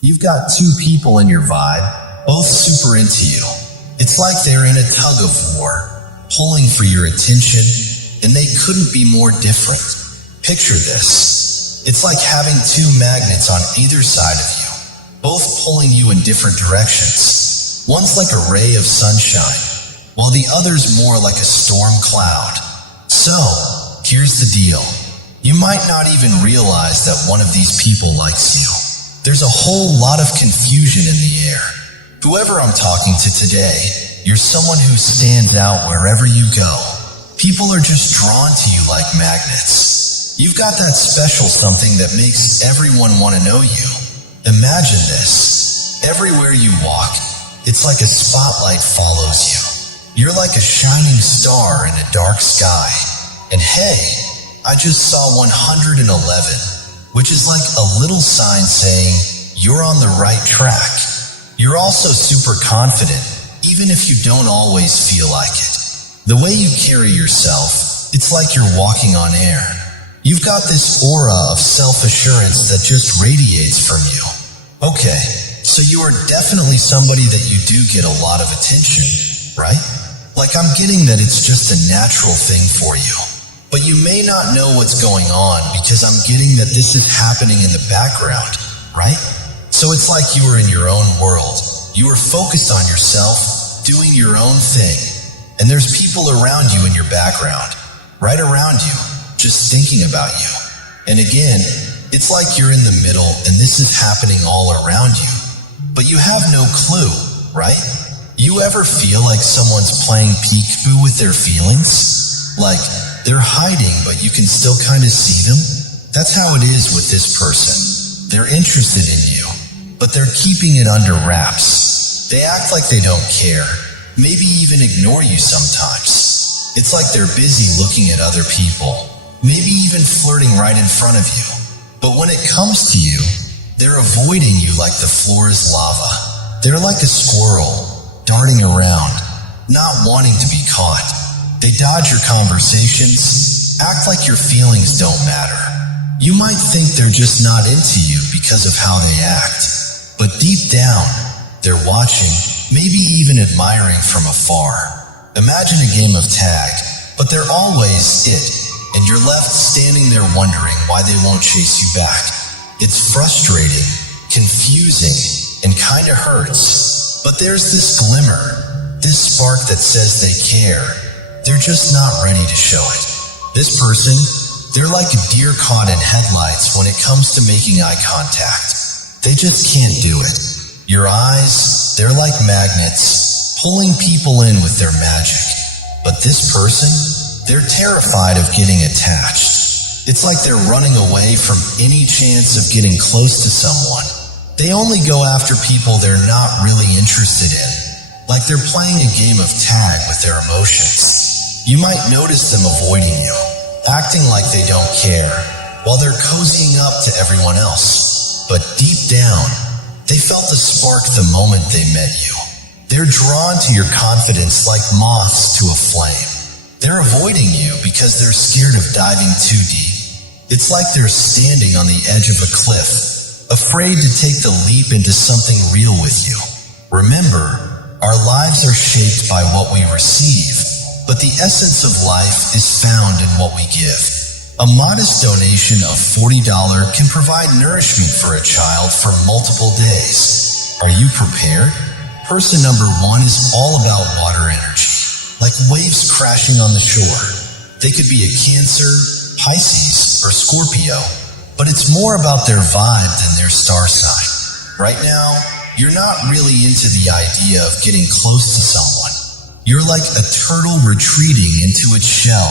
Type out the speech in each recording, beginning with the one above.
You've got two people in your vibe, both super into you. It's like they're in a tug of war, pulling for your attention, and they couldn't be more different. Picture this. It's like having two magnets on either side of you, both pulling you in different directions. One's like a ray of sunshine, while the other's more like a storm cloud. So, here's the deal. You might not even realize that one of these people likes you. There's a whole lot of confusion in the air. Whoever I'm talking to today, you're someone who stands out wherever you go. People are just drawn to you like magnets. You've got that special something that makes everyone want to know you. Imagine this. Everywhere you walk, it's like a spotlight follows you. You're like a shining star in a dark sky. And hey, I just saw 111, which is like a little sign saying, you're on the right track. You're also super confident, even if you don't always feel like it. The way you carry yourself, it's like you're walking on air. You've got this aura of self-assurance that just radiates from you. Okay, so you are definitely somebody that you do get a lot of attention, right? Like I'm getting that it's just a natural thing for you. But you may not know what's going on because I'm getting that this is happening in the background, right? So it's like you are in your own world. You are focused on yourself, doing your own thing. And there's people around you in your background, right around you, just thinking about you. And again, it's like you're in the middle and this is happening all around you. But you have no clue, right? You ever feel like someone's playing peekaboo with their feelings? Like they're hiding, but you can still kind of see them? That's how it is with this person. They're interested in you, but they're keeping it under wraps. They act like they don't care, maybe even ignore you sometimes. It's like they're busy looking at other people, maybe even flirting right in front of you. But when it comes to you, they're avoiding you like the floor is lava. They're like a squirrel, darting around, not wanting to be caught. They dodge your conversations, act like your feelings don't matter. You might think they're just not into you because of how they act. But deep down, they're watching, maybe even admiring from afar. Imagine a game of tag, but they're always it, and you're left standing there wondering why they won't chase you back. It's frustrating, confusing, and kinda hurts. But there's this glimmer, this spark that says they care. They're just not ready to show it. This person, they're like a deer caught in headlights when it comes to making eye contact. They just can't do it. Your eyes, they're like magnets, pulling people in with their magic. But this person, they're terrified of getting attached. It's like they're running away from any chance of getting close to someone. They only go after people they're not really interested in, like they're playing a game of tag with their emotions. You might notice them avoiding you, acting like they don't care, while they're cozying up to everyone else. But deep down, they felt the spark the moment they met you. They're drawn to your confidence like moths to a flame. They're avoiding you because they're scared of diving too deep. It's like they're standing on the edge of a cliff, afraid to take the leap into something real with you. Remember, our lives are shaped by what we receive, but the essence of life is found in what we give. A modest donation of $40 can provide nourishment for a child for multiple days. Are you prepared? Person number 1 is all about water energy, like waves crashing on the shore. They could be a Cancer, Pisces, or Scorpio, but it's more about their vibe than their star sign. Right now, you're not really into the idea of getting close to someone. You're like a turtle retreating into its shell,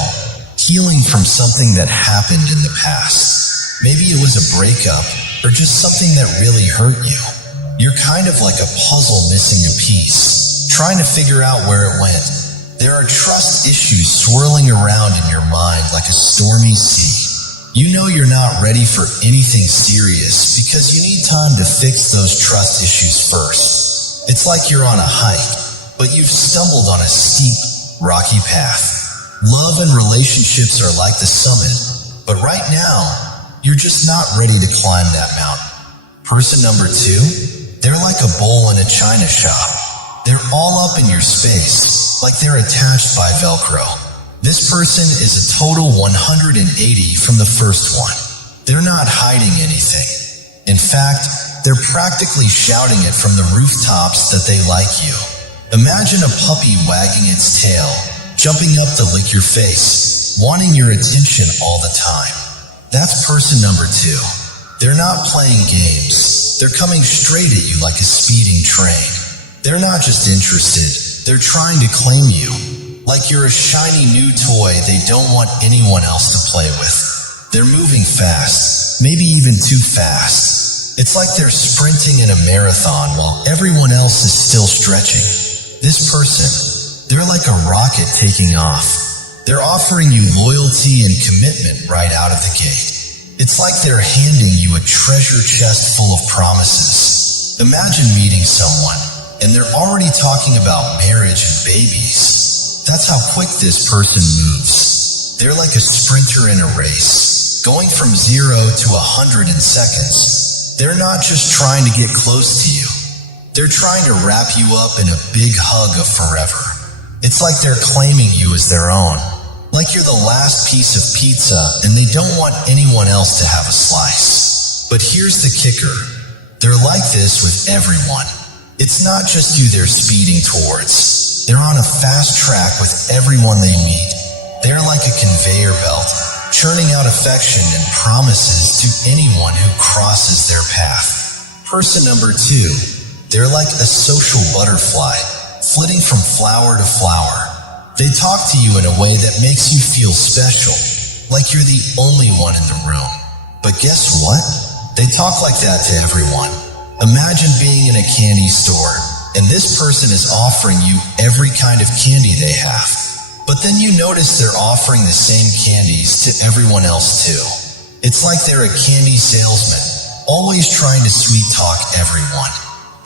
healing from something that happened in the past. Maybe it was a breakup, or just something that really hurt you. You're kind of like a puzzle missing a piece, trying to figure out where it went. There are trust issues swirling around in your mind like a stormy sea. You know you're not ready for anything serious because you need time to fix those trust issues first. It's like you're on a hike, but you've stumbled on a steep, rocky path. Love and relationships are like the summit, but right now, you're just not ready to climb that mountain. Person number 2, they're like a bowl in a china shop. They're all up in your space, like they're attached by Velcro. This person is a total 180 from the first one. They're not hiding anything. In fact, they're practically shouting it from the rooftops that they like you. Imagine a puppy wagging its tail, jumping up to lick your face, wanting your attention all the time. That's person number 2. They're not playing games. They're coming straight at you like a speeding train. They're not just interested. They're trying to claim you. Like you're a shiny new toy they don't want anyone else to play with. They're moving fast, maybe even too fast. It's like they're sprinting in a marathon while everyone else is still stretching. This person, they're like a rocket taking off. They're offering you loyalty and commitment right out of the gate. It's like they're handing you a treasure chest full of promises. Imagine meeting someone, and they're already talking about marriage and babies. That's how quick this person moves. They're like a sprinter in a race, going from 0 to 100 in seconds. They're not just trying to get close to you. They're trying to wrap you up in a big hug of forever. It's like they're claiming you as their own. Like you're the last piece of pizza and they don't want anyone else to have a slice. But here's the kicker. They're like this with everyone. It's not just you they're speeding towards. They're on a fast track with everyone they meet. They're like a conveyor belt, churning out affection and promises to anyone who crosses their path. Person number 2, they're like a social butterfly, flitting from flower to flower. They talk to you in a way that makes you feel special, like you're the only one in the room. But guess what? They talk like that to everyone. Imagine being in a candy store, and this person is offering you every kind of candy they have. But then you notice they're offering the same candies to everyone else too. It's like they're a candy salesman, always trying to sweet talk everyone.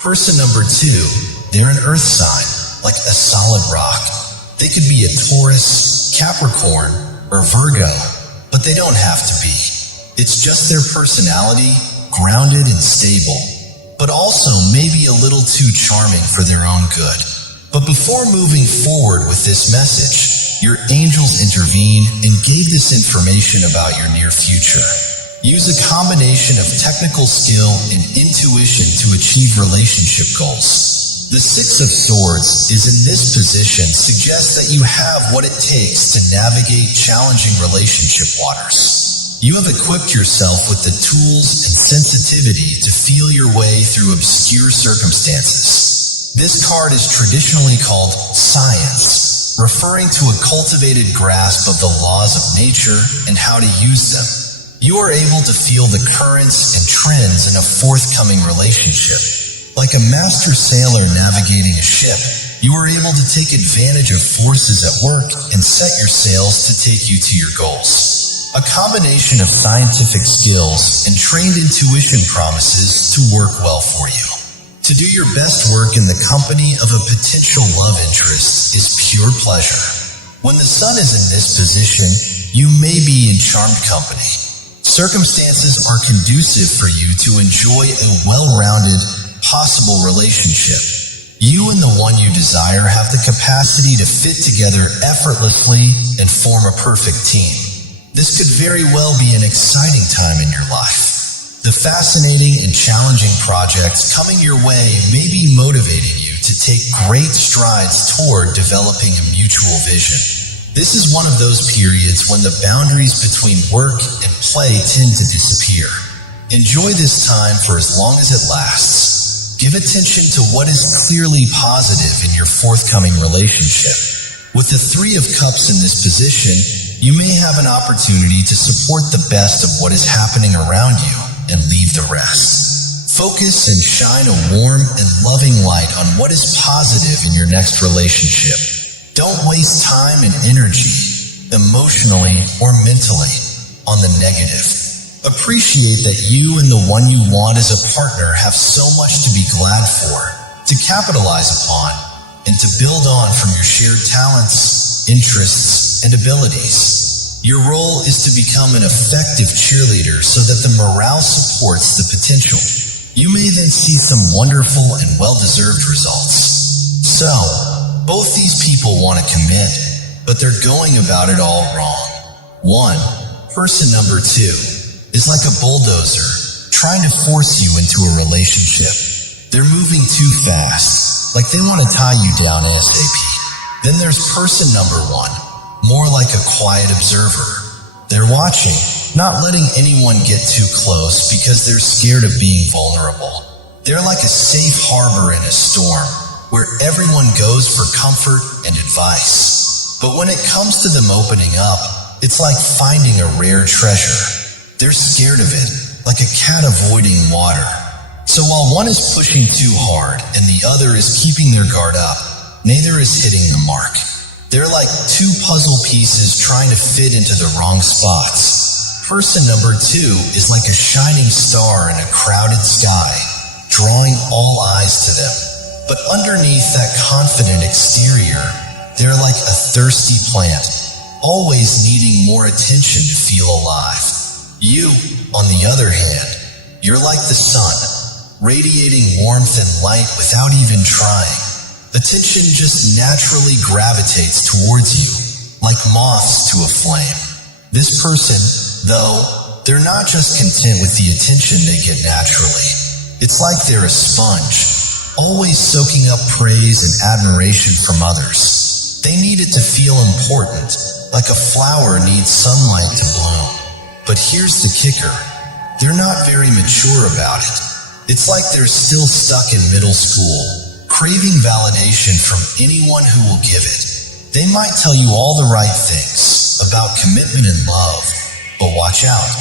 Person number 2, they're an earth sign, like a solid rock. They could be a Taurus, Capricorn, or Virgo, but they don't have to be. It's just their personality, grounded and stable, but also maybe a little too charming for their own good. But before moving forward with this message, your angels intervened and gave this information about your near future. Use a combination of technical skill and intuition to achieve relationship goals. The Six of Swords is in this position suggests that you have what it takes to navigate challenging relationship waters. You have equipped yourself with the tools and sensitivity to feel your way through obscure circumstances. This card is traditionally called science, referring to a cultivated grasp of the laws of nature and how to use them. You are able to feel the currents and trends in a forthcoming relationship. Like a master sailor navigating a ship, you are able to take advantage of forces at work and set your sails to take you to your goals. A combination of scientific skills and trained intuition promises to work well for you. To do your best work in the company of a potential love interest is pure pleasure. When the sun is in this position, you may be in charmed company. Circumstances are conducive for you to enjoy a well-rounded, possible relationship. You and the one you desire have the capacity to fit together effortlessly and form a perfect team. This could very well be an exciting time in your life. The fascinating and challenging projects coming your way may be motivating you to take great strides toward developing a mutual vision. This is one of those periods when the boundaries between work and play tend to disappear. Enjoy this time for as long as it lasts. Give attention to what is clearly positive in your forthcoming relationship. With the Three of Cups in this position, you may have an opportunity to support the best of what is happening around you and leave the rest. Focus and shine a warm and loving light on what is positive in your next relationship. Don't waste time and energy, emotionally or mentally, on the negative. Appreciate that you and the one you want as a partner have so much to be glad for, to capitalize upon, and to build on from your shared talents, interests, and abilities. Your role is to become an effective cheerleader so that the morale supports the potential. You may then see some wonderful and well-deserved results. So, both these people want to commit, but they're going about it all wrong. 1. Person number 2 is like a bulldozer, trying to force you into a relationship. They're moving too fast, like they want to tie you down ASAP. Then there's person number 1, more like a quiet observer. They're watching, not letting anyone get too close because they're scared of being vulnerable. They're like a safe harbor in a storm, where everyone goes for comfort and advice. But when it comes to them opening up, it's like finding a rare treasure. They're scared of it, like a cat avoiding water. So while one is pushing too hard and the other is keeping their guard up, neither is hitting the mark. They're like two puzzle pieces trying to fit into the wrong spots. Person number 2 is like a shining star in a crowded sky, drawing all eyes to them. But underneath that confident exterior, they're like a thirsty plant, always needing more attention to feel alive. You, on the other hand, you're like the sun, radiating warmth and light without even trying. Attention just naturally gravitates towards you, like moths to a flame. This person, though, they're not just content with the attention they get naturally. It's like they're a sponge, always soaking up praise and admiration from others. They need it to feel important, like a flower needs sunlight to bloom. But here's the kicker. They're not very mature about it. It's like they're still stuck in middle school, craving validation from anyone who will give it. They might tell you all the right things about commitment and love, but watch out.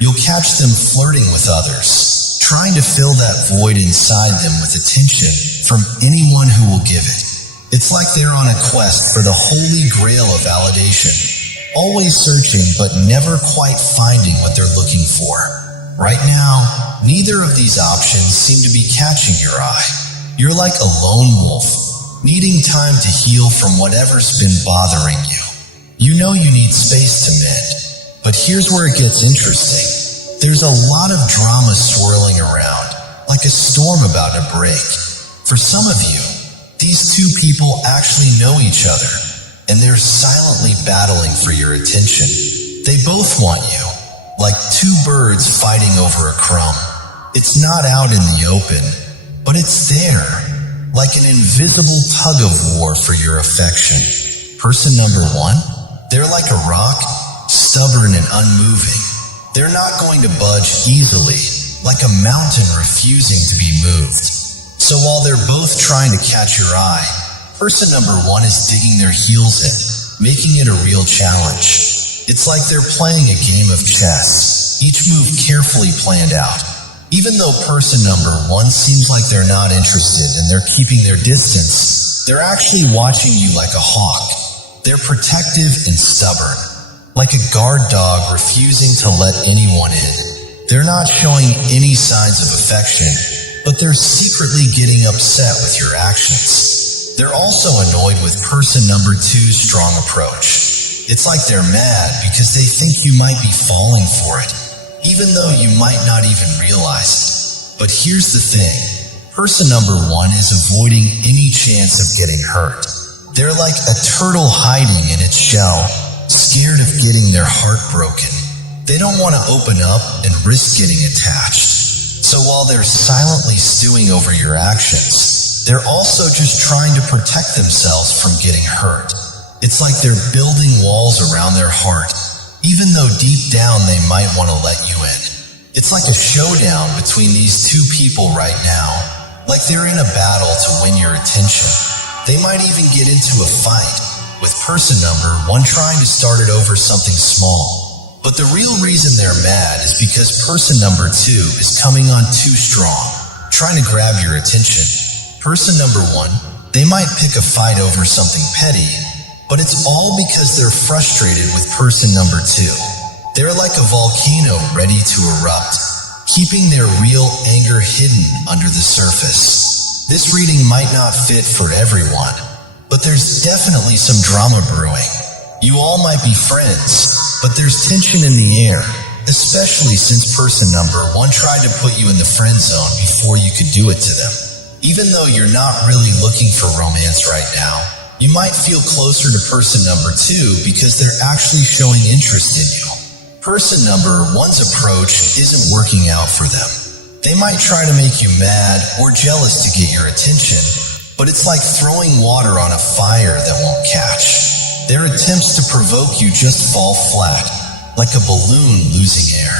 You'll catch them flirting with others, trying to fill that void inside them with attention from anyone who will give it. It's like they're on a quest for the holy grail of validation, always searching but never quite finding what they're looking for. Right now, neither of these options seem to be catching your eye. You're like a lone wolf, needing time to heal from whatever's been bothering you. You know you need space to mend, but here's where it gets interesting. There's a lot of drama swirling around, like a storm about to break. For some of you, these two people actually know each other, and they're silently battling for your attention. They both want you, like two birds fighting over a crumb. It's not out in the open, but it's there, like an invisible tug of war for your affection. Person number 1, they're like a rock, stubborn and unmoving. They're not going to budge easily, like a mountain refusing to be moved. So while they're both trying to catch your eye, person number 1 is digging their heels in, making it a real challenge. It's like they're playing a game of chess, each move carefully planned out. Even though person number 1 seems like they're not interested and they're keeping their distance, they're actually watching you like a hawk. They're protective and stubborn, like a guard dog refusing to let anyone in. They're not showing any signs of affection, but they're secretly getting upset with your actions. They're also annoyed with person number 2's strong approach. It's like they're mad because they think you might be falling for it, even though you might not even realize it. But here's the thing. Person number 1 is avoiding any chance of getting hurt. They're like a turtle hiding in its shell, scared of getting their heart broken. They don't want to open up and risk getting attached. So while they're silently stewing over your actions, they're also just trying to protect themselves from getting hurt. It's like they're building walls around their heart, even though deep down they might want to let you in. It's like a showdown between these two people right now, like they're in a battle to win your attention. They might even get into a fight, with person number 1 trying to start it over something small. But the real reason they're mad is because person number 2 is coming on too strong, trying to grab your attention. Person number 1, they might pick a fight over something petty, but it's all because they're frustrated with person number 2. They're like a volcano ready to erupt, keeping their real anger hidden under the surface. This reading might not fit for everyone, but there's definitely some drama brewing. You all might be friends, but there's tension in the air, especially since person number 1 tried to put you in the friend zone before you could do it to them. Even though you're not really looking for romance right now, you might feel closer to person number 2 because they're actually showing interest in you. Person number 1's approach isn't working out for them. They might try to make you mad or jealous to get your attention, but it's like throwing water on a fire that won't catch. Their attempts to provoke you just fall flat, like a balloon losing air.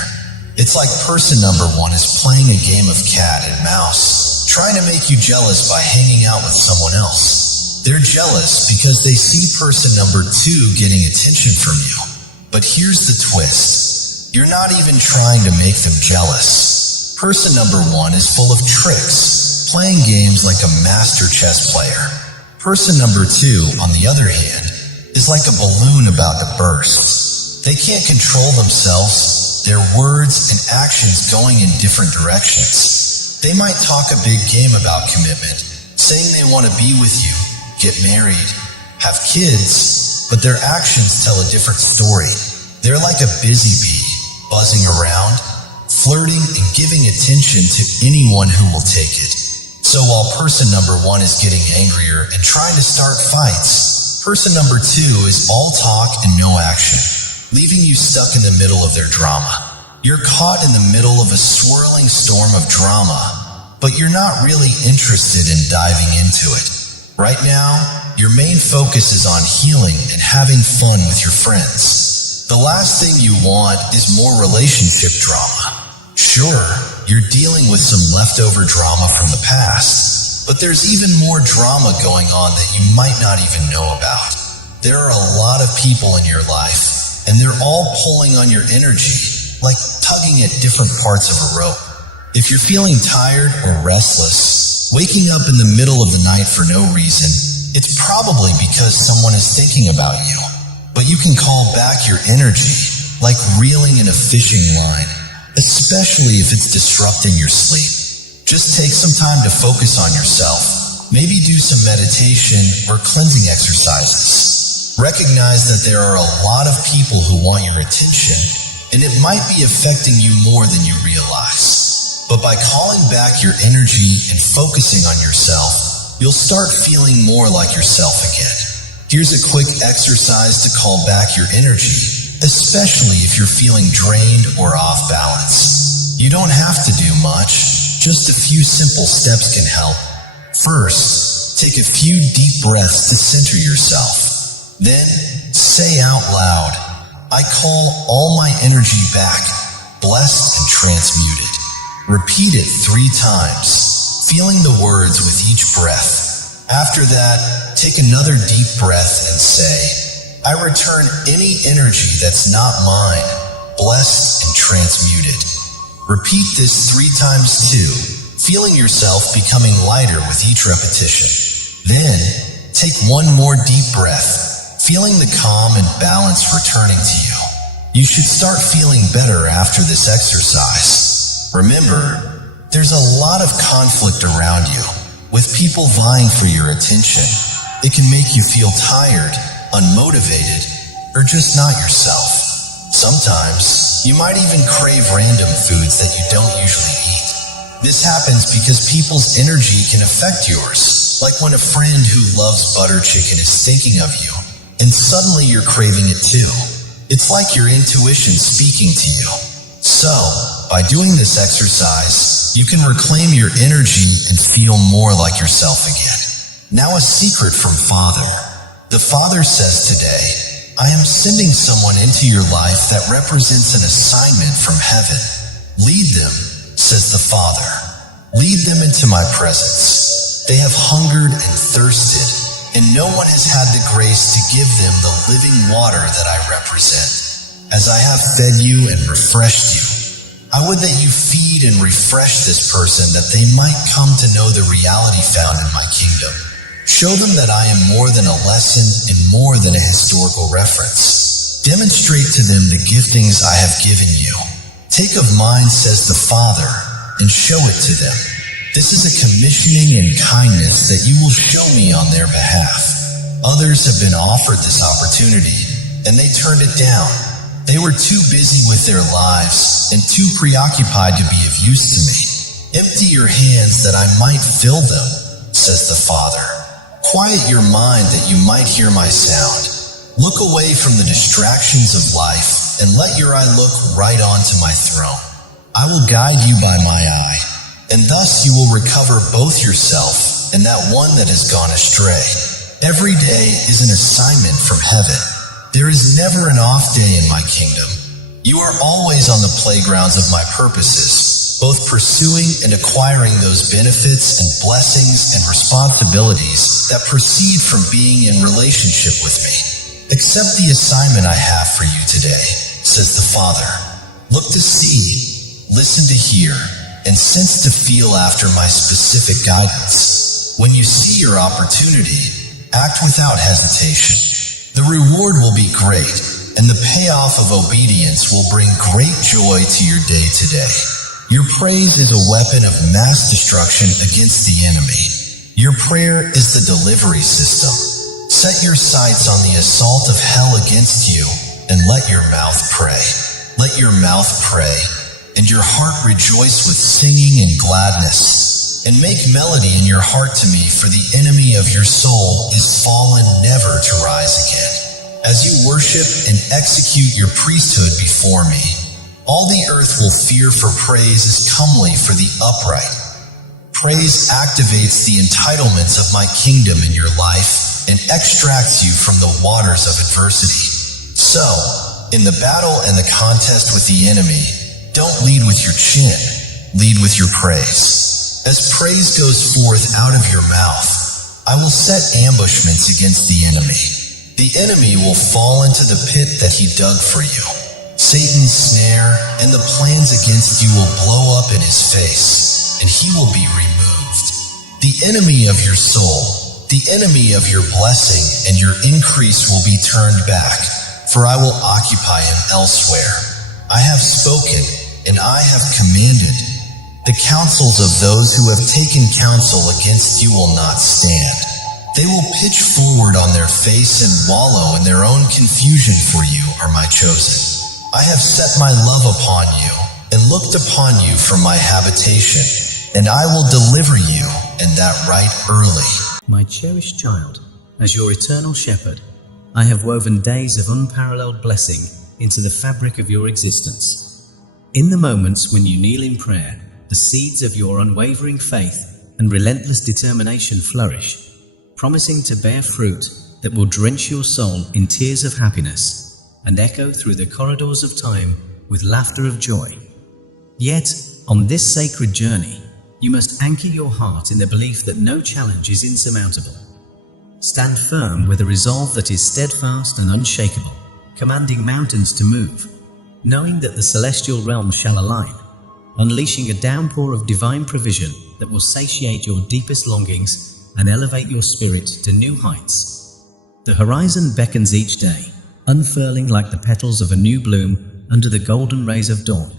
It's like person number 1 is playing a game of cat and mouse, trying to make you jealous by hanging out with someone else. They're jealous because they see person number 2 getting attention from you. But here's the twist. You're not even trying to make them jealous. Person number 1 is full of tricks, playing games like a master chess player. Person number 2, on the other hand, is like a balloon about to burst. They can't control themselves, their words and actions going in different directions. They might talk a big game about commitment, saying they want to be with you, get married, have kids, but their actions tell a different story. They're like a busy bee, buzzing around, flirting and giving attention to anyone who will take it. So while person number 1 is getting angrier and trying to start fights, person number 2 is all talk and no action, leaving you stuck in the middle of their drama. You're caught in the middle of a swirling storm of drama, but you're not really interested in diving into it. Right now, your main focus is on healing and having fun with your friends. The last thing you want is more relationship drama. Sure, you're dealing with some leftover drama from the past, but there's even more drama going on that you might not even know about. There are a lot of people in your life, and they're all pulling on your energy, like tugging at different parts of a rope. If you're feeling tired or restless, waking up in the middle of the night for no reason, it's probably because someone is thinking about you. But you can call back your energy, like reeling in a fishing line, especially if it's disrupting your sleep. Just take some time to focus on yourself. Maybe do some meditation or cleansing exercises. Recognize that there are a lot of people who want your attention, and it might be affecting you more than you realize. But by calling back your energy and focusing on yourself, you'll start feeling more like yourself again. Here's a quick exercise to call back your energy, especially if you're feeling drained or off balance. You don't have to do much, just a few simple steps can help. First, take a few deep breaths to center yourself. Then, say out loud, I call all my energy back, blessed and transmuted. Repeat it 3 times, feeling the words with each breath. After that, take another deep breath and say, I return any energy that's not mine, blessed and transmuted. Repeat this 3 times too, feeling yourself becoming lighter with each repetition. Then, take 1 more deep breath, feeling the calm and balance returning to you. You should start feeling better after this exercise. Remember, there's a lot of conflict around you, with people vying for your attention. It can make you feel tired, unmotivated, or just not yourself. Sometimes, you might even crave random foods that you don't usually eat. This happens because people's energy can affect yours, like when a friend who loves butter chicken is thinking of you, and suddenly you're craving it too. It's like your intuition speaking to you. So, by doing this exercise, you can reclaim your energy and feel more like yourself again. Now a secret from Father. The Father says today, I am sending someone into your life that represents an assignment from heaven. Lead them, says the Father. Lead them into my presence. They have hungered and thirsted, and no one has had the grace to give them the living water that I represent. As I have fed you and refreshed you, I would that you feed and refresh this person that they might come to know the reality found in my kingdom. Show them that I am more than a lesson and more than a historical reference. Demonstrate to them the giftings I have given you. Take of mine, says the Father, and show it to them. This is a commissioning and kindness that you will show me on their behalf. Others have been offered this opportunity, and they turned it down. They were too busy with their lives and too preoccupied to be of use to me. Empty your hands that I might fill them, says the Father. Quiet your mind that you might hear my sound. Look away from the distractions of life and let your eye look right onto my throne. I will guide you by my eye, and thus you will recover both yourself and that one that has gone astray. Every day is an assignment from heaven. There is never an off day in my kingdom. You are always on the playgrounds of my purposes, both pursuing and acquiring those benefits and blessings and responsibilities that proceed from being in relationship with me. Accept the assignment I have for you today, says the Father. Look to see, listen to hear, and sense to feel after my specific guidance. When you see your opportunity, act without hesitation. The reward will be great, and the payoff of obedience will bring great joy to your day today. Your praise is a weapon of mass destruction against the enemy. Your prayer is the delivery system. Set your sights on the assault of hell against you, and let your mouth pray. Let your mouth pray, and your heart rejoice with singing and gladness. And make melody in your heart to me, for the enemy of your soul is fallen, never to rise again. As you worship and execute your priesthood before me, all the earth will fear, for praise is comely for the upright. Praise activates the entitlements of my kingdom in your life and extracts you from the waters of adversity. So, in the battle and the contest with the enemy, don't lead with your chin, lead with your praise. As praise goes forth out of your mouth, I will set ambushments against the enemy. The enemy will fall into the pit that he dug for you. Satan's snare and the plans against you will blow up in his face, and he will be removed. The enemy of your soul, the enemy of your blessing and your increase will be turned back, for I will occupy him elsewhere. I have spoken, and I have commanded. The counsels of those who have taken counsel against you will not stand. They will pitch forward on their face and wallow in their own confusion, for you are my chosen. I have set my love upon you and looked upon you from my habitation, and I will deliver you, and that right early. My cherished child, as your eternal shepherd, I have woven days of unparalleled blessing into the fabric of your existence. In the moments when you kneel in prayer, the seeds of your unwavering faith and relentless determination flourish, promising to bear fruit that will drench your soul in tears of happiness and echo through the corridors of time with laughter of joy. Yet, on this sacred journey, you must anchor your heart in the belief that no challenge is insurmountable. Stand firm with a resolve that is steadfast and unshakable, commanding mountains to move, knowing that the celestial realm shall align, unleashing a downpour of divine provision that will satiate your deepest longings and elevate your spirit to new heights. The horizon beckons each day, unfurling like the petals of a new bloom under the golden rays of dawn,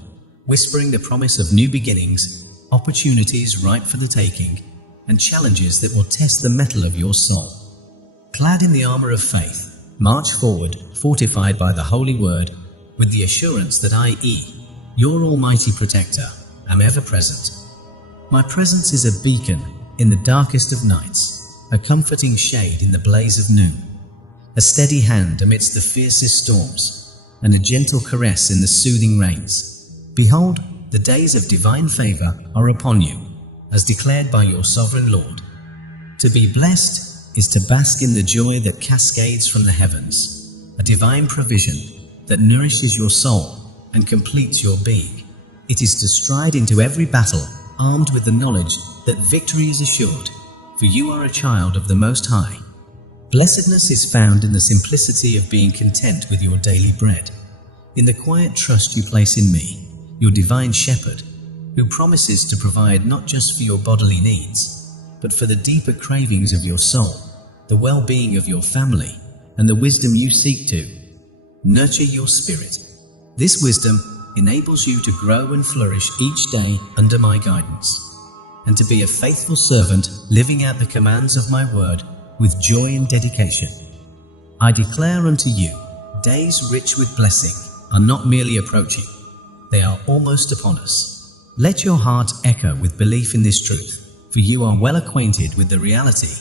whispering the promise of new beginnings, opportunities ripe for the taking, and challenges that will test the mettle of your soul. Clad in the armor of faith, march forward, fortified by the Holy Word, with the assurance that I, your almighty protector, am ever present. My presence is a beacon in the darkest of nights, a comforting shade in the blaze of noon, a steady hand amidst the fiercest storms, and a gentle caress in the soothing rains. Behold, the days of divine favor are upon you, as declared by your sovereign Lord. To be blessed is to bask in the joy that cascades from the heavens, a divine provision that nourishes your soul and completes your being. It is to stride into every battle armed with the knowledge that victory is assured, for you are a child of the Most High. Blessedness is found in the simplicity of being content with your daily bread, in the quiet trust you place in me, your divine shepherd, who promises to provide not just for your bodily needs, but for the deeper cravings of your soul, the well-being of your family, and the wisdom you seek to nurture your spirit. This wisdom enables you to grow and flourish each day under my guidance, and to be a faithful servant living out the commands of my word with joy and dedication. I declare unto you days rich with blessing, are not merely approaching, they are almost upon us. Let your heart echo with belief in this truth, for you are well acquainted with the reality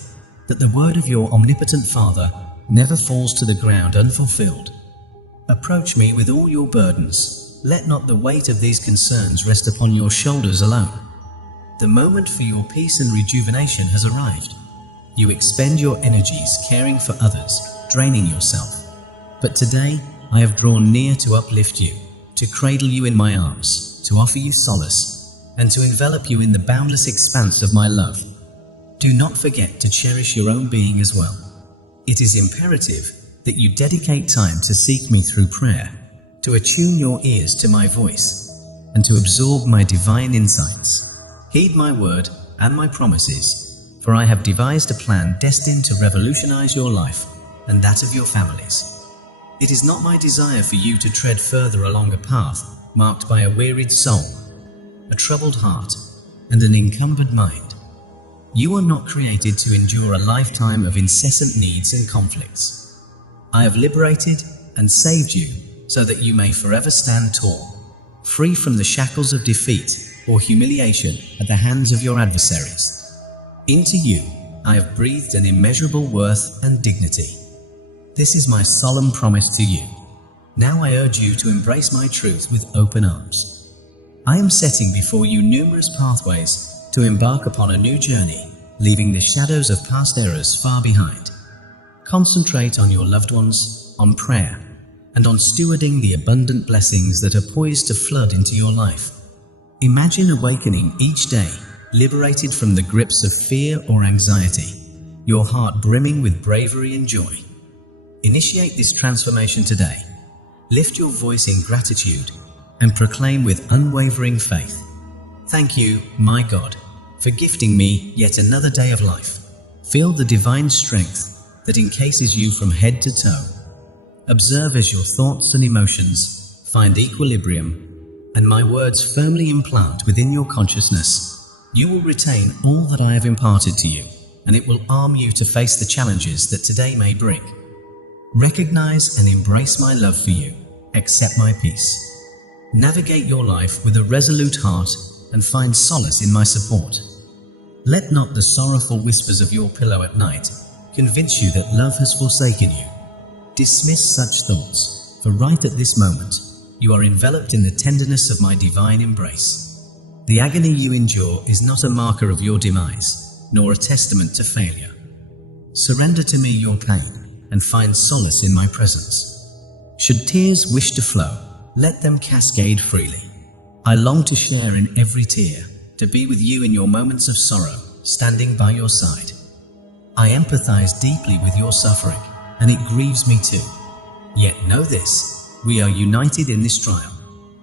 that the word of your omnipotent Father never falls to the ground unfulfilled. Approach me with all your burdens. Let not the weight of these concerns rest upon your shoulders alone. The moment for your peace and rejuvenation has arrived. You expend your energies caring for others, draining yourself. But today, I have drawn near to uplift you, to cradle you in my arms, to offer you solace, and to envelop you in the boundless expanse of my love. Do not forget to cherish your own being as well. It is imperative that you dedicate time to seek me through prayer, to attune your ears to my voice, and to absorb my divine insights. Heed my word and my promises, for I have devised a plan destined to revolutionize your life and that of your families. It is not my desire for you to tread further along a path marked by a wearied soul, a troubled heart, and an encumbered mind. You are not created to endure a lifetime of incessant needs and conflicts. I have liberated and saved you so that you may forever stand tall, free from the shackles of defeat or humiliation at the hands of your adversaries. Into you I have breathed an immeasurable worth and dignity. This is my solemn promise to you. Now I urge you to embrace my truth with open arms. I am setting before you numerous pathways to embark upon a new journey, leaving the shadows of past errors far behind. Concentrate on your loved ones, on prayer, and on stewarding the abundant blessings that are poised to flood into your life. Imagine awakening each day, liberated from the grips of fear or anxiety, your heart brimming with bravery and joy. Initiate this transformation today. Lift your voice in gratitude and proclaim with unwavering faith, "Thank you, my God, for gifting me yet another day of life." Feel the divine strength that encases you from head to toe. Observe as your thoughts and emotions find equilibrium, and my words firmly implant within your consciousness. You will retain all that I have imparted to you, and it will arm you to face the challenges that today may bring. Recognize and embrace my love for you. Accept my peace. Navigate your life with a resolute heart and find solace in my support. Let not the sorrowful whispers of your pillow at night convince you that love has forsaken you. Dismiss such thoughts, for right at this moment, you are enveloped in the tenderness of my divine embrace. The agony you endure is not a marker of your demise, nor a testament to failure. Surrender to me your pain and find solace in my presence. Should tears wish to flow, let them cascade freely. I long to share in every tear, to be with you in your moments of sorrow, standing by your side. I empathize deeply with your suffering, and it grieves me too. Yet know this, we are united in this trial,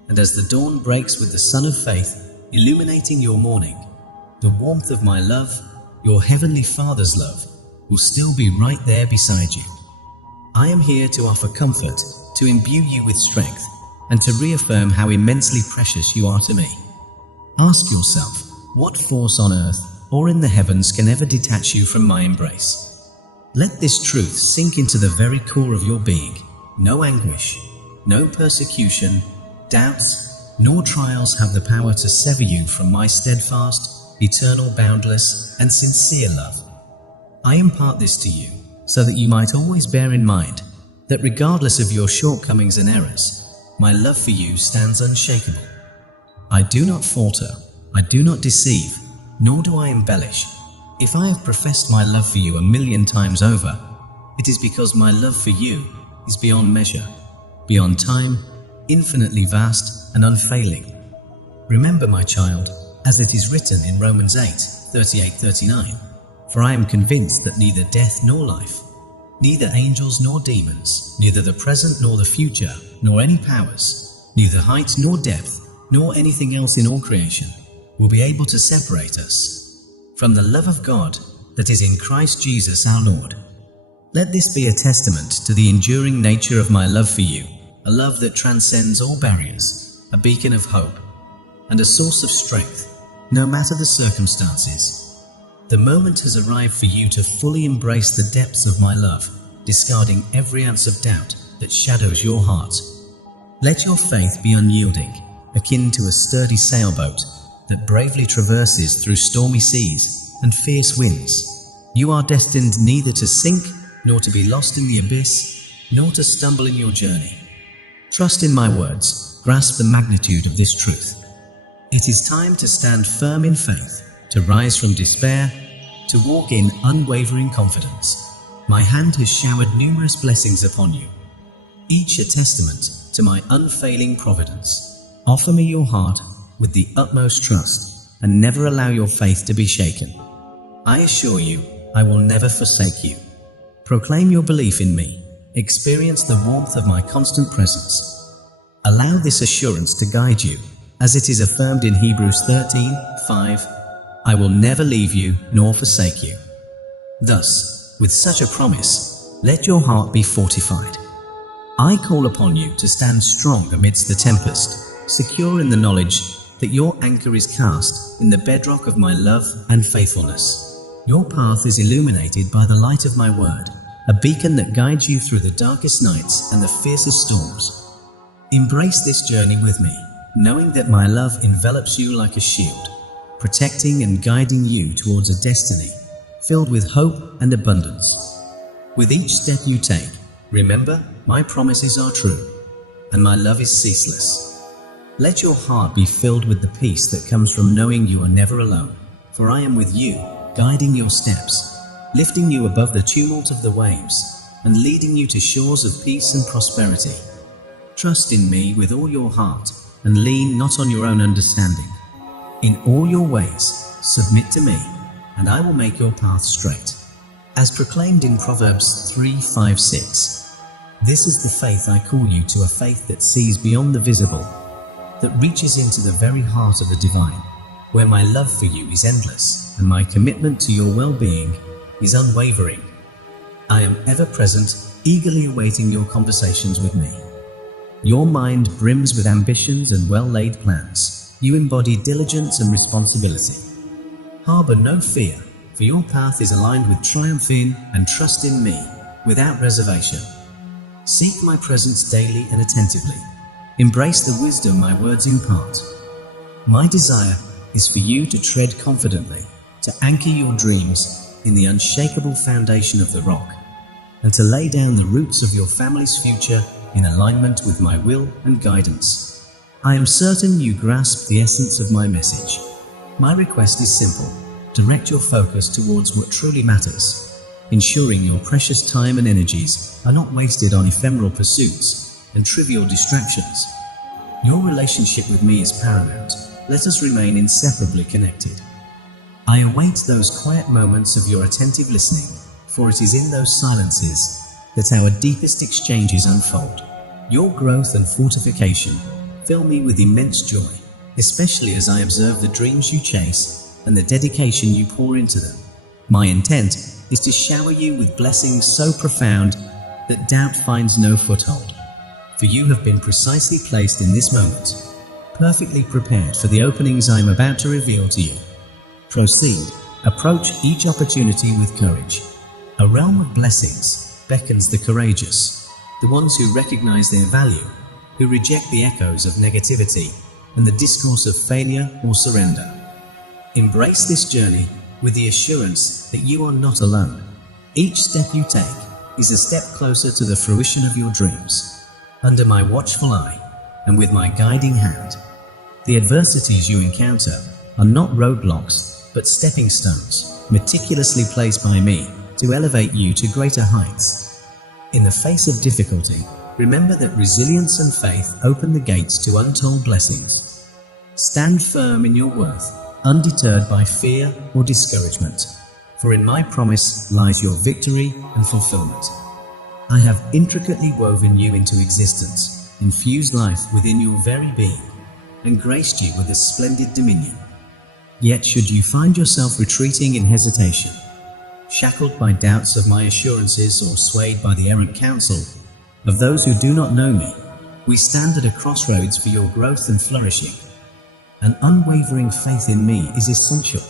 and as the dawn breaks with the sun of faith illuminating your morning, the warmth of my love, your heavenly Father's love, will still be right there beside you. I am here to offer comfort, to imbue you with strength, and to reaffirm how immensely precious you are to me. Ask yourself, what force on earth or in the heavens can ever detach you from my embrace? Let this truth sink into the very core of your being. No anguish, no persecution, doubts, nor trials have the power to sever you from my steadfast, eternal, boundless, and sincere love. I impart this to you so that you might always bear in mind that regardless of your shortcomings and errors, my love for you stands unshakable. I do not falter, I do not deceive, nor do I embellish. If I have professed my love for you 1,000,000 times over, it is because my love for you is beyond measure, beyond time, infinitely vast and unfailing. Remember, my child, as it is written in Romans 8:38-39, for I am convinced that neither death nor life, neither angels nor demons, neither the present nor the future, nor any powers, neither height nor depth, nor anything else in all creation, will be able to separate us from the love of God that is in Christ Jesus our Lord. Let this be a testament to the enduring nature of my love for you, a love that transcends all barriers, a beacon of hope, and a source of strength, no matter the circumstances. The moment has arrived for you to fully embrace the depths of my love, discarding every ounce of doubt that shadows your heart. Let your faith be unyielding, akin to a sturdy sailboat that bravely traverses through stormy seas and fierce winds. You are destined neither to sink, nor to be lost in the abyss, nor to stumble in your journey. Trust in my words, grasp the magnitude of this truth. It is time to stand firm in faith, to rise from despair, to walk in unwavering confidence. My hand has showered numerous blessings upon you, each a testament to my unfailing providence. Offer me your heart with the utmost trust, and never allow your faith to be shaken. I assure you, I will never forsake you. Proclaim your belief in me. Experience the warmth of my constant presence. Allow this assurance to guide you, as it is affirmed in Hebrews 13:5, I will never leave you nor forsake you. Thus, with such a promise, let your heart be fortified. I call upon you to stand strong amidst the tempest, secure in the knowledge that your anchor is cast in the bedrock of my love and faithfulness. Your path is illuminated by the light of my word, a beacon that guides you through the darkest nights and the fiercest storms. Embrace this journey with me, knowing that my love envelops you like a shield, protecting and guiding you towards a destiny filled with hope and abundance. With each step you take, remember, my promises are true, and my love is ceaseless. Let your heart be filled with the peace that comes from knowing you are never alone, for I am with you, guiding your steps, lifting you above the tumult of the waves, and leading you to shores of peace and prosperity. Trust in me with all your heart, and lean not on your own understanding. In all your ways, submit to me, and I will make your path straight. As proclaimed in Proverbs 3:5-6, this is the faith I call you to, a faith that sees beyond the visible, that reaches into the very heart of the divine, where my love for you is endless, and my commitment to your well-being is unwavering. I am ever present, eagerly awaiting your conversations with me. Your mind brims with ambitions and well-laid plans. You embody diligence and responsibility. Harbor no fear, for your path is aligned with triumph in and trust in me, without reservation. Seek my presence daily and attentively. Embrace the wisdom my words impart. My desire is for you to tread confidently, to anchor your dreams in the unshakable foundation of the rock, and to lay down the roots of your family's future in alignment with my will and guidance. I am certain you grasp the essence of my message. My request is simple: direct your focus towards what truly matters, ensuring your precious time and energies are not wasted on ephemeral pursuits and trivial distractions. Your relationship with me is paramount. Let us remain inseparably connected. I await those quiet moments of your attentive listening, for it is in those silences that our deepest exchanges unfold. Your growth and fortification fill me with immense joy, especially as I observe the dreams you chase and the dedication you pour into them. My intent is to shower you with blessings so profound that doubt finds no foothold. For you have been precisely placed in this moment, perfectly prepared for the openings I am about to reveal to you. Proceed, approach each opportunity with courage. A realm of blessings beckons the courageous, the ones who recognize their value, who reject the echoes of negativity and the discourse of failure or surrender. Embrace this journey with the assurance that you are not alone. Each step you take is a step closer to the fruition of your dreams. Under my watchful eye and with my guiding hand, the adversities you encounter are not roadblocks, but stepping stones, meticulously placed by me to elevate you to greater heights. In the face of difficulty, remember that resilience and faith open the gates to untold blessings. Stand firm in your worth, undeterred by fear or discouragement, for in my promise lies your victory and fulfillment. I have intricately woven you into existence, infused life within your very being, and graced you with a splendid dominion. Yet should you find yourself retreating in hesitation, shackled by doubts of my assurances or swayed by the errant counsel of those who do not know me, we stand at a crossroads for your growth and flourishing. An unwavering faith in me is essential.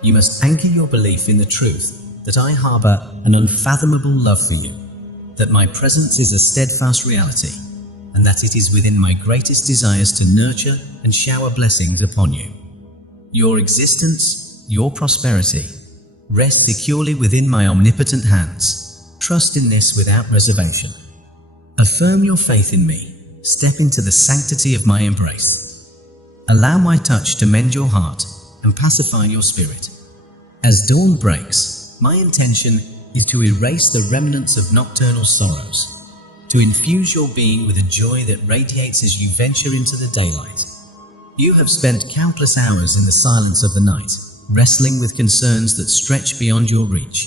You must anchor your belief in the truth that I harbor an unfathomable love for you, that my presence is a steadfast reality, and that it is within my greatest desires to nurture and shower blessings upon you. Your existence, your prosperity, rest securely within my omnipotent hands. Trust in this without reservation. Affirm your faith in me. Step into the sanctity of my embrace. Allow my touch to mend your heart and pacify your spirit. As dawn breaks, my intention is to erase the remnants of nocturnal sorrows, to infuse your being with a joy that radiates as you venture into the daylight. You have spent countless hours in the silence of the night, wrestling with concerns that stretch beyond your reach.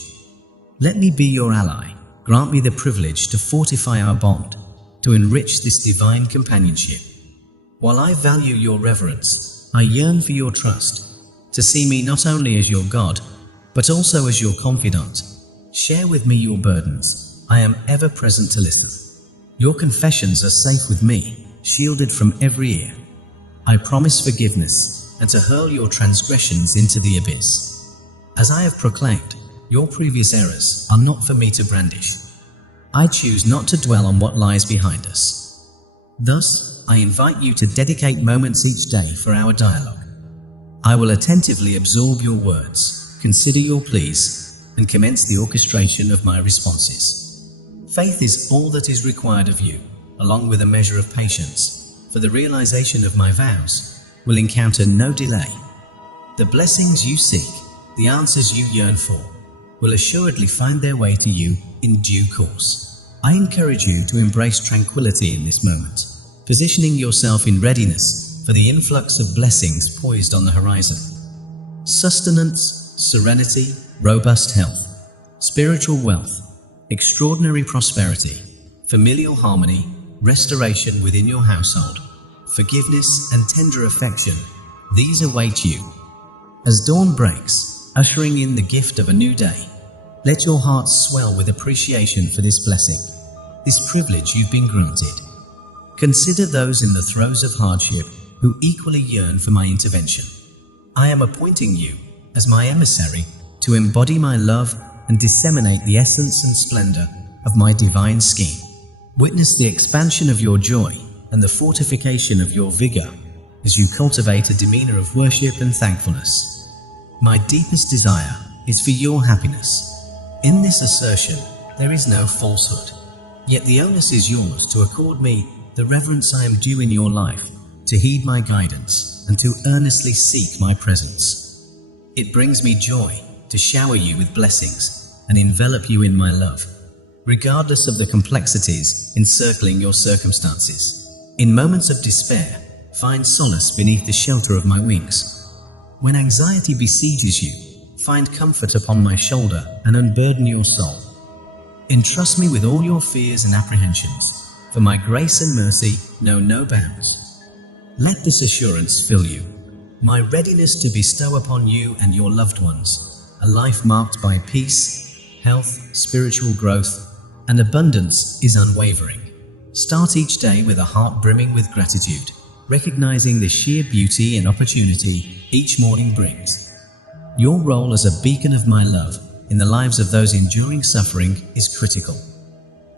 Let me be your ally. Grant me the privilege to fortify our bond, to enrich this divine companionship. While I value your reverence, I yearn for your trust, to see me not only as your God, but also as your confidant. Share with me your burdens. I am ever present to listen. Your confessions are safe with me, shielded from every ear. I promise forgiveness and to hurl your transgressions into the abyss. As I have proclaimed, your previous errors are not for me to brandish. I choose not to dwell on what lies behind us. Thus, I invite you to dedicate moments each day for our dialogue. I will attentively absorb your words, consider your pleas, and commence the orchestration of my responses. Faith is all that is required of you, along with a measure of patience, for the realization of my vows will encounter no delay. The blessings you seek, the answers you yearn for, will assuredly find their way to you in due course. I encourage you to embrace tranquility in this moment, positioning yourself in readiness for the influx of blessings poised on the horizon. Sustenance, serenity, robust health, spiritual wealth, extraordinary prosperity, familial harmony, restoration within your household, forgiveness and tender affection, these await you. As dawn breaks, ushering in the gift of a new day, let your heart swell with appreciation for this blessing, this privilege you've been granted. Consider those in the throes of hardship who equally yearn for my intervention. I am appointing you as my emissary to embody my love and disseminate the essence and splendor of my divine scheme. Witness the expansion of your joy and the fortification of your vigor as you cultivate a demeanor of worship and thankfulness. My deepest desire is for your happiness. In this assertion, there is no falsehood, yet the onus is yours to accord me the reverence I am due in your life, to heed my guidance, and to earnestly seek my presence. It brings me joy to shower you with blessings and envelop you in my love, regardless of the complexities encircling your circumstances. In moments of despair, find solace beneath the shelter of my wings. When anxiety besieges you, find comfort upon my shoulder and unburden your soul. Entrust me with all your fears and apprehensions, for my grace and mercy know no bounds. Let this assurance fill you, my readiness to bestow upon you and your loved ones a life marked by peace, health, spiritual growth, and abundance is unwavering. Start each day with a heart brimming with gratitude, recognizing the sheer beauty and opportunity each morning brings. Your role as a beacon of my love in the lives of those enduring suffering is critical.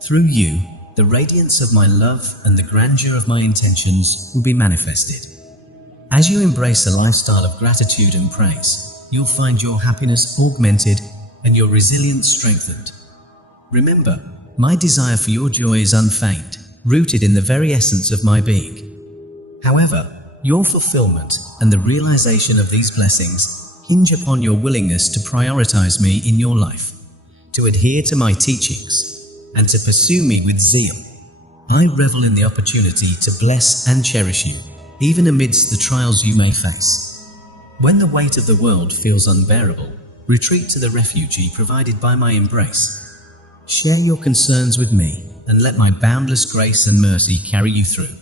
Through you, the radiance of my love and the grandeur of my intentions will be manifested. As you embrace a lifestyle of gratitude and praise, you'll find your happiness augmented and your resilience strengthened. Remember, my desire for your joy is unfeigned, rooted in the very essence of my being. However, your fulfillment and the realization of these blessings hinge upon your willingness to prioritize me in your life, to adhere to my teachings, and to pursue me with zeal. I revel in the opportunity to bless and cherish you, even amidst the trials you may face. When the weight of the world feels unbearable, retreat to the refuge provided by my embrace. Share your concerns with me, and let my boundless grace and mercy carry you through.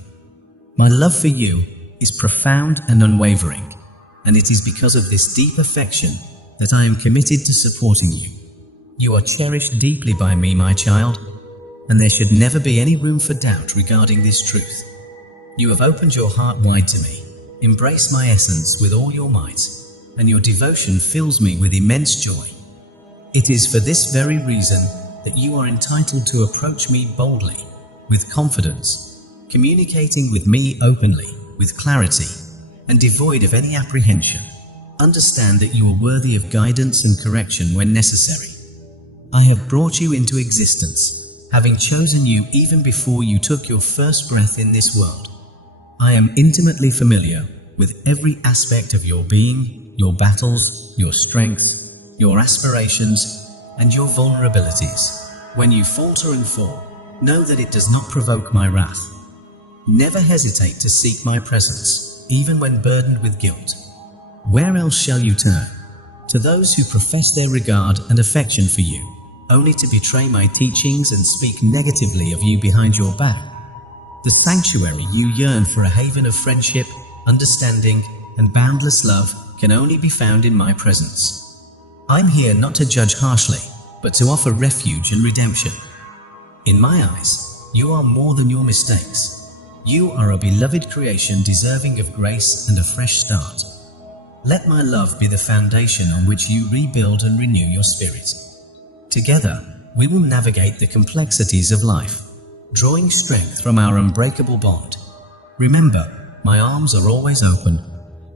My love for you is profound and unwavering, and it is because of this deep affection that I am committed to supporting you. You are cherished deeply by me, my child, and there should never be any room for doubt regarding this truth. You have opened your heart wide to me. Embrace my essence with all your might, and your devotion fills me with immense joy. It is for this very reason that you are entitled to approach me boldly, with confidence, communicating with me openly, with clarity, and devoid of any apprehension. Understand that you are worthy of guidance and correction when necessary. I have brought you into existence, having chosen you even before you took your first breath in this world. I am intimately familiar with every aspect of your being, your battles, your strengths, your aspirations, and your vulnerabilities. When you falter and fall, know that it does not provoke my wrath. Never hesitate to seek my presence, even when burdened with guilt. Where else shall you turn? To those who profess their regard and affection for you, only to betray my teachings and speak negatively of you behind your back. The sanctuary you yearn for, a haven of friendship, understanding, and boundless love, can only be found in my presence. I'm here not to judge harshly, but to offer refuge and redemption. In my eyes, you are more than your mistakes. You are a beloved creation deserving of grace and a fresh start. Let my love be the foundation on which you rebuild and renew your spirit. Together, we will navigate the complexities of life, drawing strength from our unbreakable bond. Remember, my arms are always open,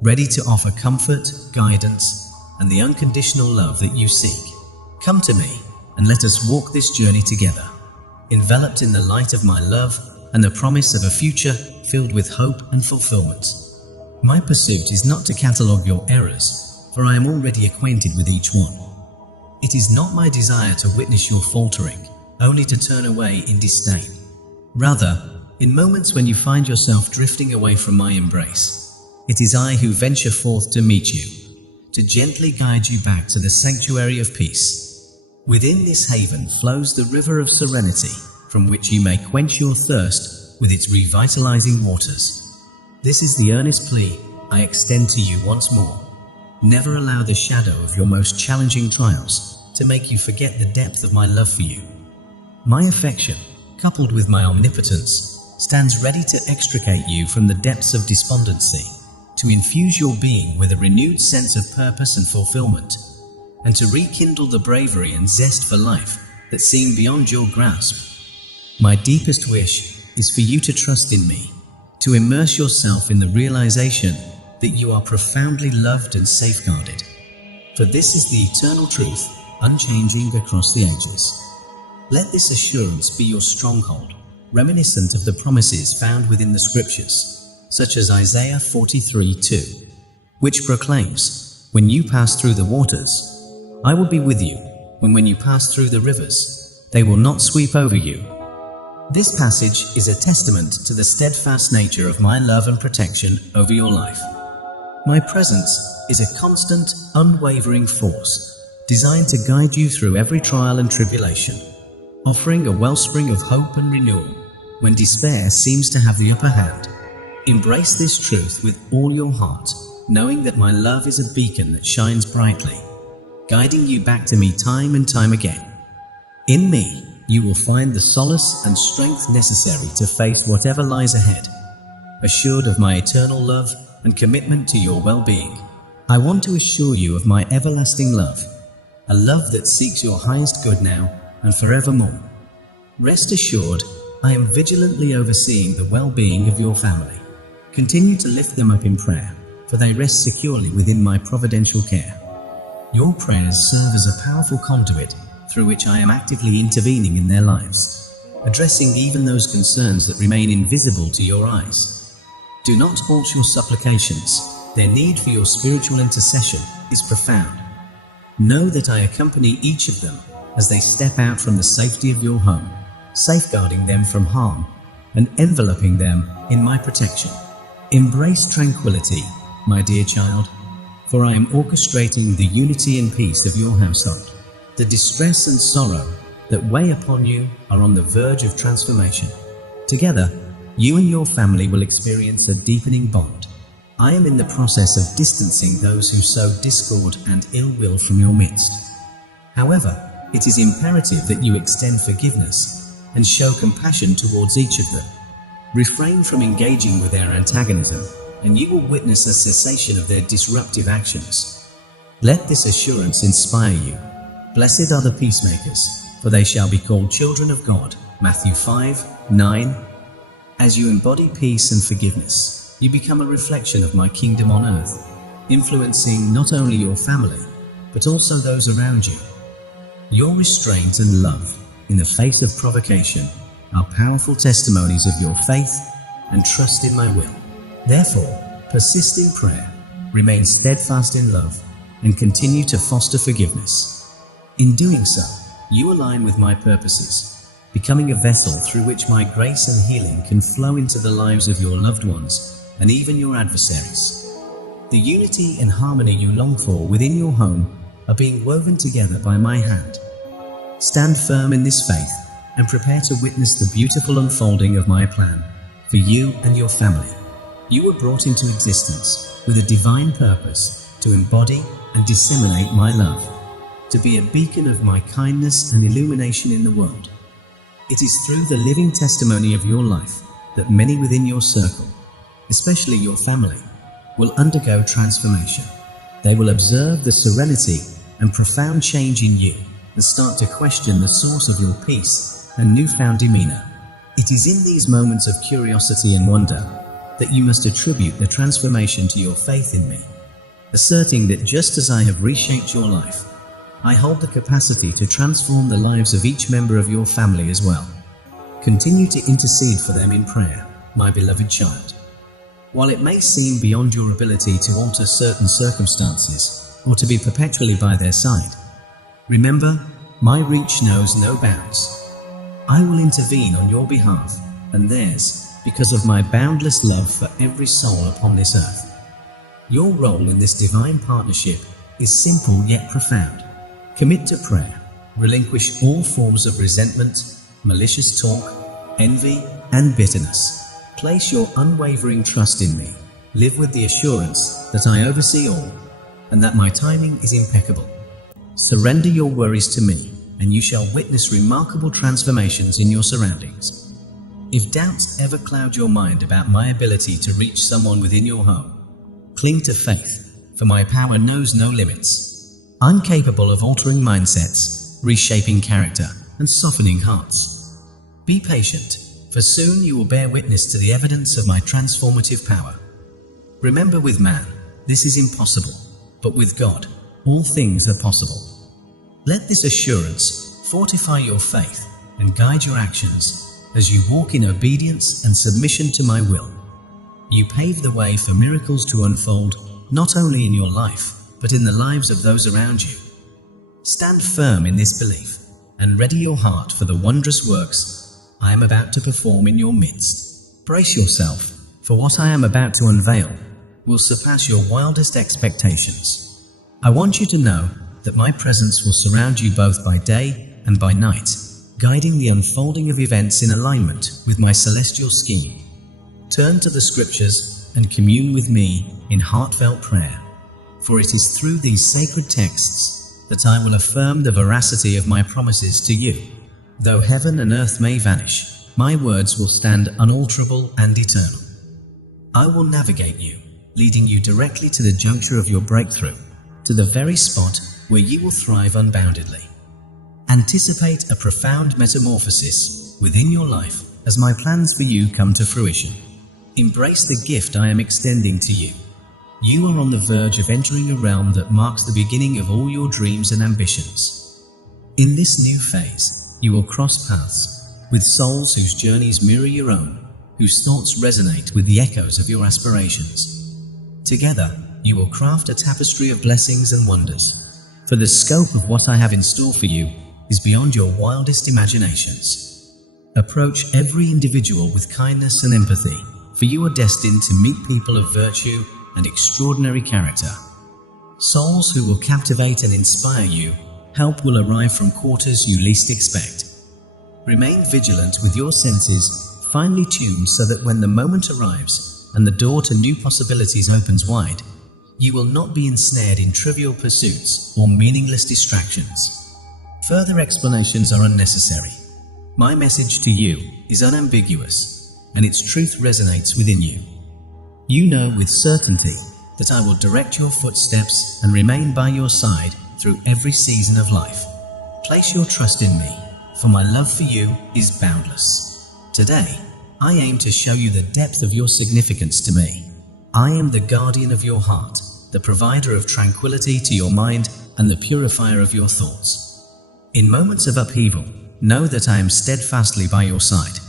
ready to offer comfort, guidance, and the unconditional love that you seek. Come to me, and let us walk this journey together, enveloped in the light of my love and the promise of a future filled with hope and fulfillment. My pursuit is not to catalogue your errors, for I am already acquainted with each one. It is not my desire to witness your faltering, only to turn away in disdain. Rather, in moments when you find yourself drifting away from my embrace, it is I who venture forth to meet you, to gently guide you back to the sanctuary of peace. Within this haven flows the river of serenity, from which you may quench your thirst with its revitalizing waters. This is the earnest plea I extend to you once more. Never allow the shadow of your most challenging trials to make you forget the depth of my love for you. My affection, coupled with my omnipotence, stands ready to extricate you from the depths of despondency, to infuse your being with a renewed sense of purpose and fulfillment, and to rekindle the bravery and zest for life that seem beyond your grasp. My deepest wish is for you to trust in me, to immerse yourself in the realization that you are profoundly loved and safeguarded. For this is the eternal truth, unchanging across the ages. Let this assurance be your stronghold, reminiscent of the promises found within the scriptures, such as Isaiah 43:2, which proclaims, "When you pass through the waters, I will be with you, and when you pass through the rivers, they will not sweep over you." This passage is a testament to the steadfast nature of my love and protection over your life. My presence is a constant, unwavering force, designed to guide you through every trial and tribulation, offering a wellspring of hope and renewal when despair seems to have the upper hand. Embrace this truth with all your heart, knowing that my love is a beacon that shines brightly, guiding you back to me time and time again. In me, you will find the solace and strength necessary to face whatever lies ahead. Assured of my eternal love and commitment to your well-being, I want to assure you of my everlasting love, a love that seeks your highest good now and forevermore. Rest assured, I am vigilantly overseeing the well-being of your family. Continue to lift them up in prayer, for they rest securely within my providential care. Your prayers serve as a powerful conduit through which I am actively intervening in their lives, addressing even those concerns that remain invisible to your eyes. Do not halt your supplications. Their need for your spiritual intercession is profound. Know that I accompany each of them as they step out from the safety of your home, safeguarding them from harm and enveloping them in my protection. Embrace tranquility, my dear child, for I am orchestrating the unity and peace of your household. The distress and sorrow that weigh upon you are on the verge of transformation. Together, you and your family will experience a deepening bond. I am in the process of distancing those who sow discord and ill will from your midst. However, it is imperative that you extend forgiveness and show compassion towards each of them. Refrain from engaging with their antagonism, and you will witness a cessation of their disruptive actions. Let this assurance inspire you. Blessed are the peacemakers, for they shall be called children of God. Matthew 5:9. As you embody peace and forgiveness, you become a reflection of my kingdom on earth, influencing not only your family, but also those around you. Your restraint and love in the face of provocation are powerful testimonies of your faith and trust in my will. Therefore, persist in prayer, remain steadfast in love, and continue to foster forgiveness. In doing so, you align with my purposes, becoming a vessel through which my grace and healing can flow into the lives of your loved ones and even your adversaries. The unity and harmony you long for within your home are being woven together by my hand. Stand firm in this faith and prepare to witness the beautiful unfolding of my plan for you and your family. You were brought into existence with a divine purpose to embody and disseminate my love, to be a beacon of my kindness and illumination in the world. It is through the living testimony of your life that many within your circle, especially your family, will undergo transformation. They will observe the serenity and profound change in you and start to question the source of your peace and newfound demeanor. It is in these moments of curiosity and wonder that you must attribute the transformation to your faith in me, asserting that just as I have reshaped your life, I hold the capacity to transform the lives of each member of your family as well. Continue to intercede for them in prayer, my beloved child. While it may seem beyond your ability to alter certain circumstances or to be perpetually by their side, remember, my reach knows no bounds. I will intervene on your behalf and theirs because of my boundless love for every soul upon this earth. Your role in this divine partnership is simple yet profound. Commit to prayer, relinquish all forms of resentment, malicious talk, envy, and bitterness. Place your unwavering trust in me. Live with the assurance that I oversee all and that my timing is impeccable. Surrender your worries to me, and you shall witness remarkable transformations in your surroundings. If doubts ever cloud your mind about my ability to reach someone within your home, cling to faith, for my power knows no limits. I'm capable of altering mindsets, reshaping character, and softening hearts. Be patient, for soon you will bear witness to the evidence of my transformative power. Remember, with man, this is impossible, but with God, all things are possible. Let this assurance fortify your faith and guide your actions as you walk in obedience and submission to my will. You pave the way for miracles to unfold not only in your life, but in the lives of those around you. Stand firm in this belief and ready your heart for the wondrous works I am about to perform in your midst. Brace yourself, for what I am about to unveil will surpass your wildest expectations. I want you to know that my presence will surround you both by day and by night, guiding the unfolding of events in alignment with my celestial scheme. Turn to the scriptures and commune with me in heartfelt prayer, for it is through these sacred texts that I will affirm the veracity of my promises to you. Though heaven and earth may vanish, my words will stand unalterable and eternal. I will navigate you, leading you directly to the juncture of your breakthrough, to the very spot where you will thrive unboundedly. Anticipate a profound metamorphosis within your life as my plans for you come to fruition. Embrace the gift I am extending to you. You are on the verge of entering a realm that marks the beginning of all your dreams and ambitions. In this new phase, you will cross paths with souls whose journeys mirror your own, whose thoughts resonate with the echoes of your aspirations. Together, you will craft a tapestry of blessings and wonders, for the scope of what I have in store for you is beyond your wildest imaginations. Approach every individual with kindness and empathy, for you are destined to meet people of virtue and extraordinary character. Souls who will captivate and inspire you. Help will arrive from quarters you least expect. Remain vigilant with your senses, finely tuned so that when the moment arrives and the door to new possibilities opens wide, you will not be ensnared in trivial pursuits or meaningless distractions. Further explanations are unnecessary. My message to you is unambiguous, and its truth resonates within you. You know with certainty that I will direct your footsteps and remain by your side through every season of life. Place your trust in me, for my love for you is boundless. Today, I aim to show you the depth of your significance to me. I am the guardian of your heart, the provider of tranquility to your mind, and the purifier of your thoughts. In moments of upheaval, know that I am steadfastly by your side.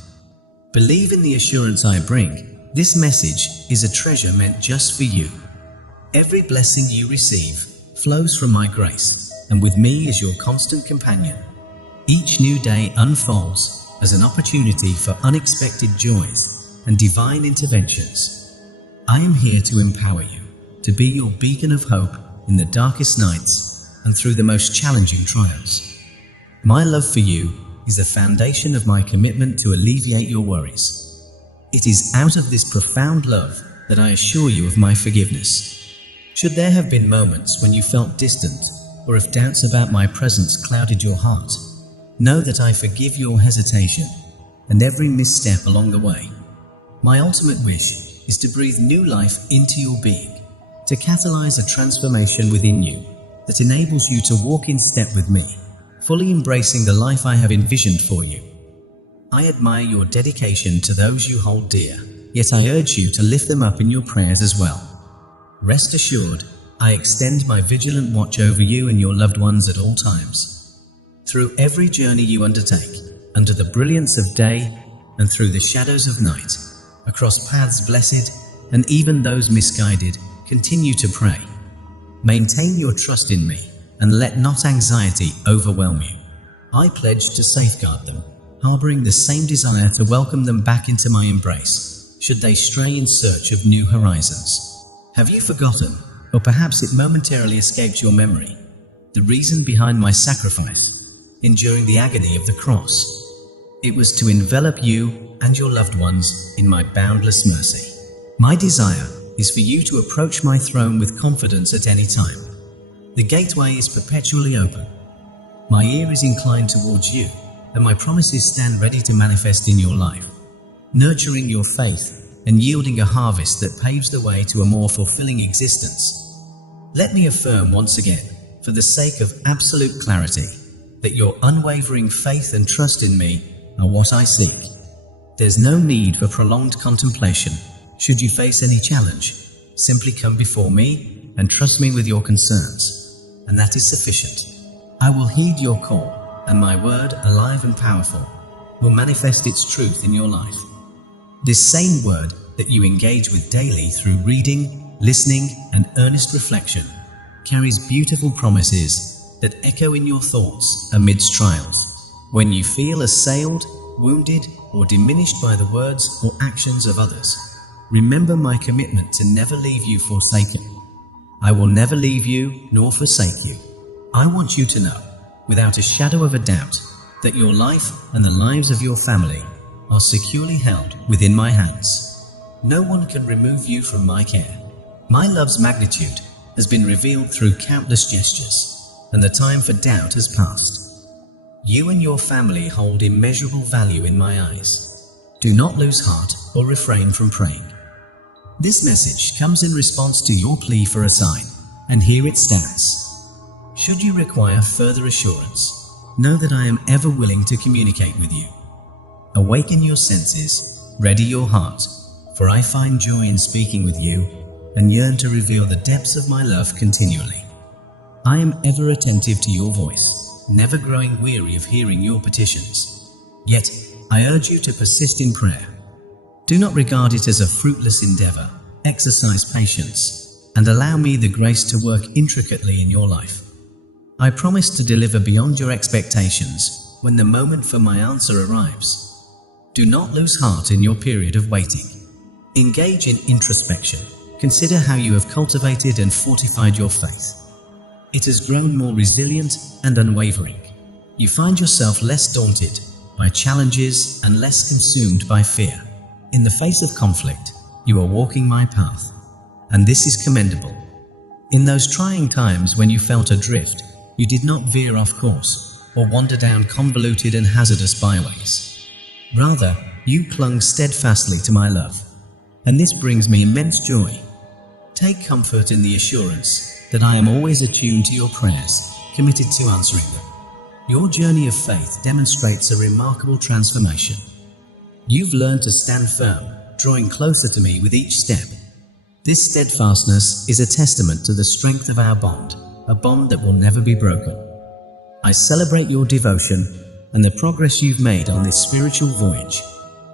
Believe in the assurance I bring. This message is a treasure meant just for you. Every blessing you receive flows from my grace, and with me is your constant companion. Each new day unfolds as an opportunity for unexpected joys and divine interventions. I am here to empower you, to be your beacon of hope in the darkest nights and through the most challenging trials. My love for you is the foundation of my commitment to alleviate your worries. It is out of this profound love that I assure you of my forgiveness. Should there have been moments when you felt distant, or if doubts about my presence clouded your heart, know that I forgive your hesitation and every misstep along the way. My ultimate wish is to breathe new life into your being, to catalyze a transformation within you that enables you to walk in step with me, fully embracing the life I have envisioned for you. I admire your dedication to those you hold dear, yet I urge you to lift them up in your prayers as well. Rest assured, I extend my vigilant watch over you and your loved ones at all times. Through every journey you undertake, under the brilliance of day and through the shadows of night, across paths blessed and even those misguided, continue to pray. Maintain your trust in me and let not anxiety overwhelm you. I pledge to safeguard them, harboring the same desire to welcome them back into my embrace, should they stray in search of new horizons. Have you forgotten, or perhaps it momentarily escaped your memory, the reason behind my sacrifice, enduring the agony of the cross? It was to envelop you and your loved ones in my boundless mercy. My desire is for you to approach my throne with confidence at any time. The gateway is perpetually open. My ear is inclined towards you, and my promises stand ready to manifest in your life, nurturing your faith and yielding a harvest that paves the way to a more fulfilling existence. Let me affirm once again, for the sake of absolute clarity, that your unwavering faith and trust in me are what I seek. There's no need for prolonged contemplation. Should you face any challenge, simply come before me and trust me with your concerns, and that is sufficient. I will heed your call, and my word, alive and powerful, will manifest its truth in your life. This same word that you engage with daily through reading, listening, and earnest reflection carries beautiful promises that echo in your thoughts amidst trials. When you feel assailed, wounded, or diminished by the words or actions of others, remember my commitment to never leave you forsaken. I will never leave you nor forsake you. I want you to know, without a shadow of a doubt, that your life and the lives of your family are securely held within my hands. No one can remove you from my care. My love's magnitude has been revealed through countless gestures, and the time for doubt has passed. You and your family hold immeasurable value in my eyes. Do not lose heart or refrain from praying. This message comes in response to your plea for a sign, and here it stands. Should you require further assurance, know that I am ever willing to communicate with you. Awaken your senses, ready your heart, for I find joy in speaking with you and yearn to reveal the depths of my love continually. I am ever attentive to your voice, never growing weary of hearing your petitions. Yet, I urge you to persist in prayer. Do not regard it as a fruitless endeavor. Exercise patience and allow me the grace to work intricately in your life. I promise to deliver beyond your expectations when the moment for my answer arrives. Do not lose heart in your period of waiting. Engage in introspection. Consider how you have cultivated and fortified your faith. It has grown more resilient and unwavering. You find yourself less daunted by challenges and less consumed by fear. In the face of conflict, you are walking my path, and this is commendable. In those trying times when you felt adrift, you did not veer off course or wander down convoluted and hazardous byways. Rather, you clung steadfastly to my love, and this brings me immense joy. Take comfort in the assurance that I am always attuned to your prayers, committed to answering them. Your journey of faith demonstrates a remarkable transformation. You've learned to stand firm, drawing closer to me with each step. This steadfastness is a testament to the strength of our bond, a bond that will never be broken. I celebrate your devotion and the progress you've made on this spiritual voyage.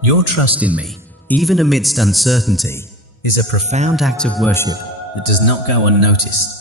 Your trust in me, even amidst uncertainty, is a profound act of worship that does not go unnoticed.